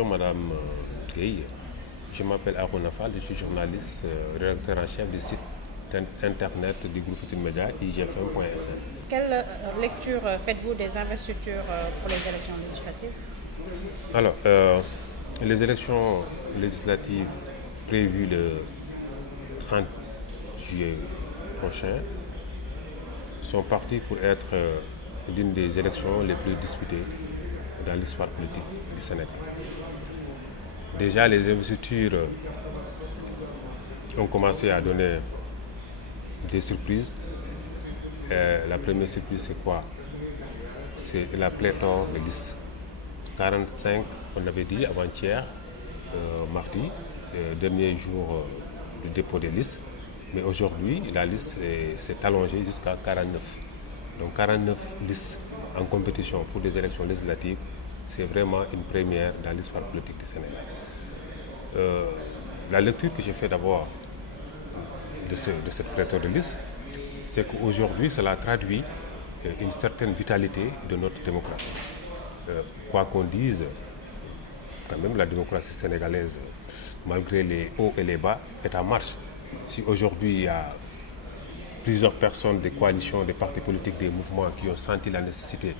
Bonjour Madame Gueye. Je m'appelle Aaron Afal, je suis journaliste, rédacteur en chef du site internet du groupe Futurs Médias, igfm.sn. Quelle lecture faites-vous des investitures pour les élections législatives? Alors, les élections législatives prévues le 30 juillet prochain sont parties pour être l'une des élections les plus disputées dans l'histoire politique du Sénégal. Déjà, les investitures ont commencé à donner des surprises. La première surprise, c'est quoi? C'est la pléthore de listes. 45, on avait dit avant-hier, mardi, dernier jour du dépôt des listes. Mais aujourd'hui, la liste s'est allongée jusqu'à 49. Donc 49 listes en compétition pour des élections législatives, c'est vraiment une première dans l'histoire politique du Sénégal. La lecture que j'ai fait d'abord de cette pléthore de liste, c'est qu'aujourd'hui, cela traduit une certaine vitalité de notre démocratie. Quoi qu'on dise, quand même la démocratie sénégalaise, malgré les hauts et les bas, est en marche. Si aujourd'hui il y a plusieurs personnes, des coalitions, des partis politiques, des mouvements qui ont senti la nécessité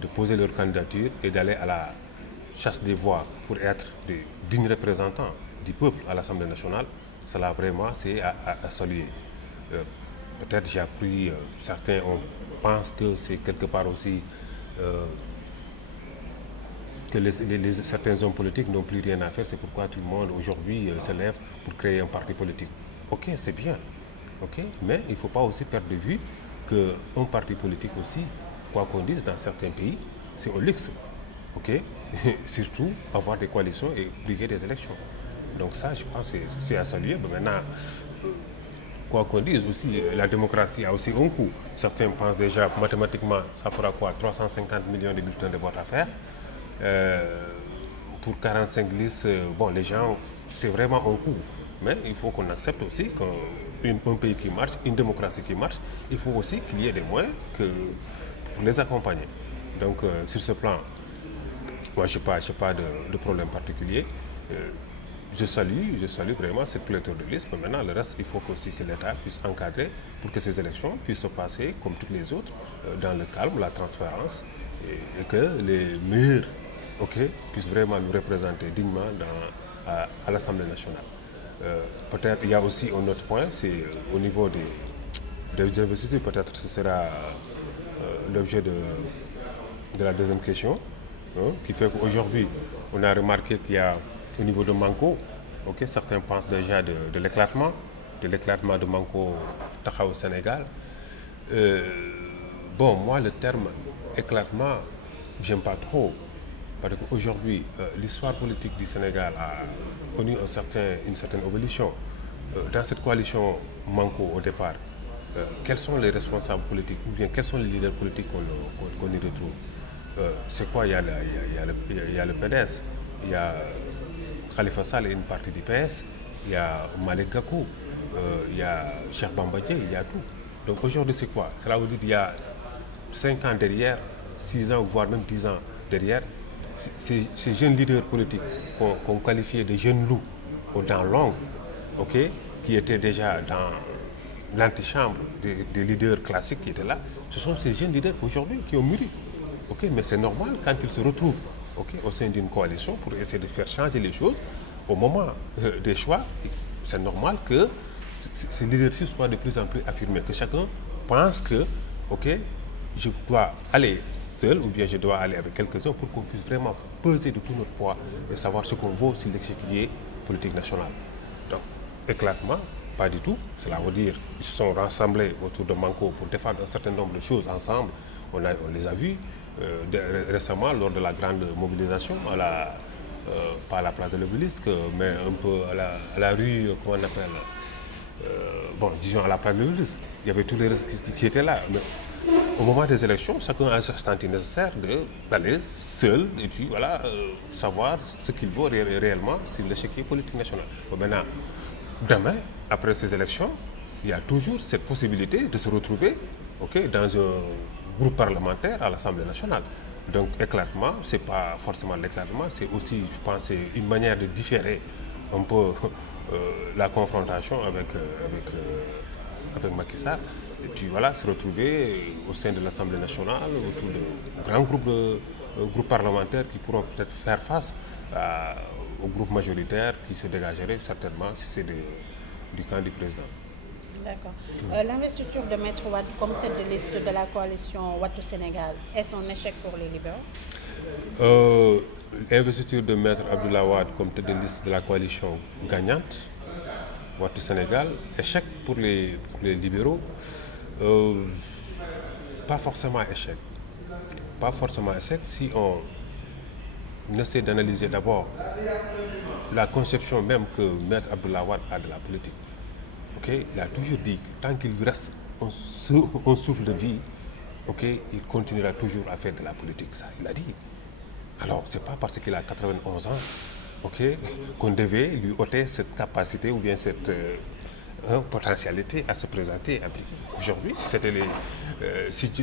de poser leur candidature et d'aller à la chasse des voix pour être de dignes représentants du peuple à l'Assemblée nationale, cela vraiment c'est à saluer. Peut-être j'ai appris, certains pensent que c'est quelque part aussi que certains hommes politiques n'ont plus rien à faire, c'est pourquoi tout le monde aujourd'hui se lève pour créer un parti politique. Ok, c'est bien, ok, mais il ne faut pas aussi perdre de vue qu'un parti politique aussi, quoi qu'on dise dans certains pays, c'est un luxe, ok, surtout avoir des coalitions et briguer des élections. Donc ça, je pense que c'est à saluer. Mais maintenant, quoi qu'on dise aussi, la démocratie a aussi un coût. Certains pensent déjà mathématiquement, ça fera quoi, 350 millions de bulletins de vote à faire. Pour 45 listes, bon, les gens, c'est vraiment un coût. Mais il faut qu'on accepte aussi qu'un pays qui marche, une démocratie qui marche, il faut aussi qu'il y ait des moyens pour les accompagner. Donc, sur ce plan, moi, je n'ai pas de problème particulier. Je salue vraiment cette pléthore de listes. Mais maintenant, le reste, il faut aussi que l'État puisse encadrer pour que ces élections puissent se passer comme toutes les autres, dans le calme, la transparence, et que les meilleurs puissent vraiment nous représenter dignement à l'Assemblée nationale. Peut-être il y a aussi un autre point, c'est au niveau des investitures, peut-être ce sera l'objet de la deuxième question, hein, qui fait qu'aujourd'hui, on a remarqué qu'il y a au niveau de Manko, certains pensent déjà de l'éclatement de Manko Taxa au Sénégal. Bon, moi, le terme éclatement, j'aime pas trop. Parce qu'aujourd'hui, l'histoire politique du Sénégal a connu une certaine évolution. Dans cette coalition Manko au départ, quels sont les responsables politiques ou bien quels sont les leaders politiques qu'on y retrouve? C'est quoi? Il y a le PDS, il y a Khalifa Sall et une partie du PS, il y a Malick Gakou, il y a Cheikh Bamba Dièye, il y a tout. Donc aujourd'hui, c'est quoi? Cela veut dire qu'il y a 5 ans derrière, 6 ans, voire même 10 ans derrière, ces jeunes leaders politiques qu'on qualifiait de jeunes loups aux dents longues, qui étaient déjà dans l'antichambre des leaders classiques qui étaient là, ce sont ces jeunes leaders aujourd'hui qui ont mûri. Mais c'est normal quand ils se retrouvent au sein d'une coalition pour essayer de faire changer les choses. Au moment des choix, c'est normal que ces leaderships soient de plus en plus affirmés, que chacun pense que je dois aller seul ou bien je dois aller avec quelques-uns pour qu'on puisse vraiment peser de tout notre poids et savoir ce qu'on vaut sur l'échiquier politique national. Donc, éclatement, pas du tout. Cela veut dire qu'ils se sont rassemblés autour de Manko pour défendre un certain nombre de choses ensemble. On les a vus récemment lors de la grande mobilisation, pas à la place de l'Obélisque, mais un peu à la rue, comment on appelle, disons à la place de l'Obélisque. Il y avait tous les restes qui étaient là. Mais au moment des élections, chacun a senti nécessaire d'aller seul et puis voilà, savoir ce qu'il vaut réellement sur l'échiquier politique national. Maintenant, demain, après ces élections, il y a toujours cette possibilité de se retrouver dans un groupe parlementaire à l'Assemblée nationale. Donc éclatement, c'est pas forcément l'éclatement, c'est aussi, je pense, c'est une manière de différer un peu la confrontation avec Macky Sall. Et puis voilà, se retrouver au sein de l'Assemblée nationale, autour de grands groupes parlementaires qui pourront peut-être faire face au groupe majoritaire qui se dégagerait certainement si c'est du camp du président. D'accord. L'investiture de Maître Wade comme tête de liste de la coalition Wattu Sénégal, est-ce un échec pour les libéraux? L'investiture de Maître Abdoulaye Wade comme tête de liste de la coalition gagnante, Wattu Sénégal, échec pour les libéraux, pas forcément échec. Pas forcément échec si on essaie d'analyser d'abord la conception même que Maître Abdoulaye Wade a de la politique. Okay? Il a toujours dit que tant qu'il lui reste un souffle de vie, okay, il continuera toujours à faire de la politique. Ça, il a dit. Alors, ce n'est pas parce qu'il a 91 ans, okay, qu'on devait lui ôter cette capacité ou bien cette potentialité à se présenter. Aujourd'hui, si c'était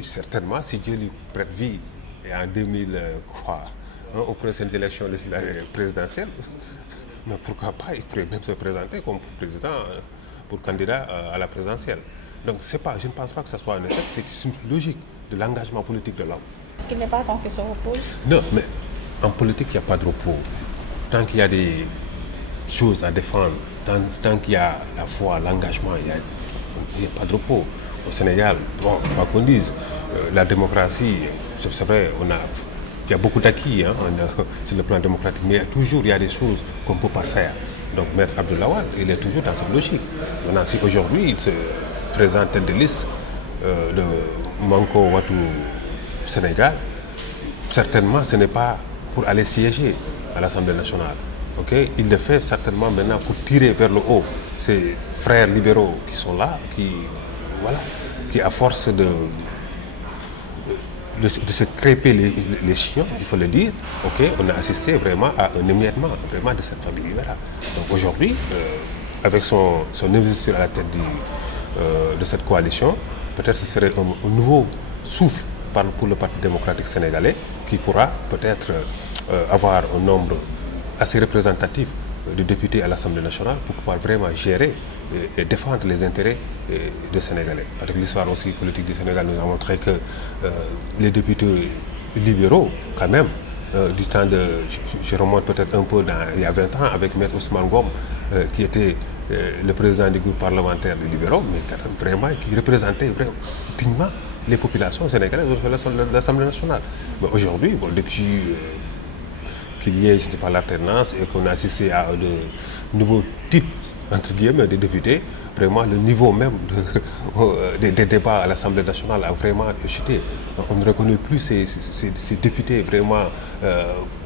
certainement, si Dieu lui prête vie et en 2003, aux prochaines élections présidentielles, mais pourquoi pas, il pourrait même se présenter comme président, pour candidat à la présidentielle. Donc je ne pense pas que ce soit un échec, c'est une logique de l'engagement politique de l'homme. Est-ce qu'il n'est pas temps qu'il se repose? Non, mais en politique, il n'y a pas de repos. Tant qu'il y a des choses à défendre, tant qu'il y a la foi, l'engagement, il n'y a pas de repos. Au Sénégal, bon, quoi qu'on dise, la démocratie, c'est vrai, il y a beaucoup d'acquis sur le plan démocratique, mais toujours il y a des choses qu'on ne peut pas faire. Donc Maître Abdoulaye Wade, il est toujours dans cette logique. Maintenant, si aujourd'hui il se présente tête de liste de Manko Wattu Sénégal, certainement ce n'est pas pour aller siéger à l'Assemblée nationale. Okay? Il le fait certainement maintenant pour tirer vers le haut ses frères libéraux qui sont là, qui à force de se crêper les chiens, il faut le dire, okay, on a assisté vraiment à un émiettement vraiment de cette famille libérale. Donc aujourd'hui, avec son investiture à la tête de cette coalition, peut-être ce serait un nouveau souffle pour le Parti démocratique sénégalais qui pourra peut-être avoir un nombre assez représentatif de députés à l'Assemblée nationale pour pouvoir vraiment gérer et défendre les intérêts des Sénégalais. Parce que l'histoire aussi politique du Sénégal nous a montré que les libéraux, quand même, du temps je remonte peut-être un peu il y a 20 ans avec Maître Ousmane Ngom, qui était le président du groupe parlementaire des libéraux, mais quand même vraiment qui représentait vraiment dignement les populations sénégalaises de l'Assemblée nationale. Mais aujourd'hui, bon, depuis qu'il y ait, je ne sais pas, l'alternance et qu'on a assisté à un nouveau type, entre guillemets, de députés, vraiment le niveau même des débats à l'Assemblée nationale a vraiment chuté. On ne reconnaît plus ces députés vraiment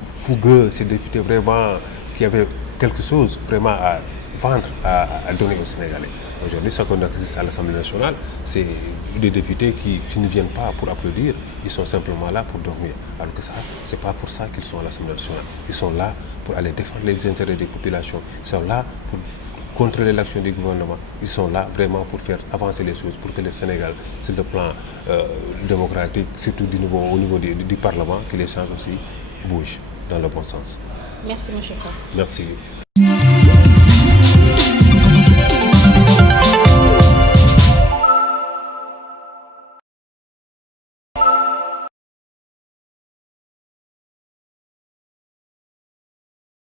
fougueux, ces députés vraiment qui avaient quelque chose vraiment à vendre, à donner aux Sénégalais. Aujourd'hui, ce qu'on assiste à l'Assemblée nationale, c'est des députés qui ne viennent pas pour applaudir, ils sont simplement là pour dormir. Alors que ça, c'est pas pour ça qu'ils sont à l'Assemblée nationale. Ils sont là pour aller défendre les intérêts des populations. Ils sont là pour contrôler l'action du gouvernement. Ils sont là vraiment pour faire avancer les choses, pour que le Sénégal, sur le plan démocratique, surtout au niveau du Parlement, que les choses aussi bougent dans le bon sens. Merci, M. Faure. Merci.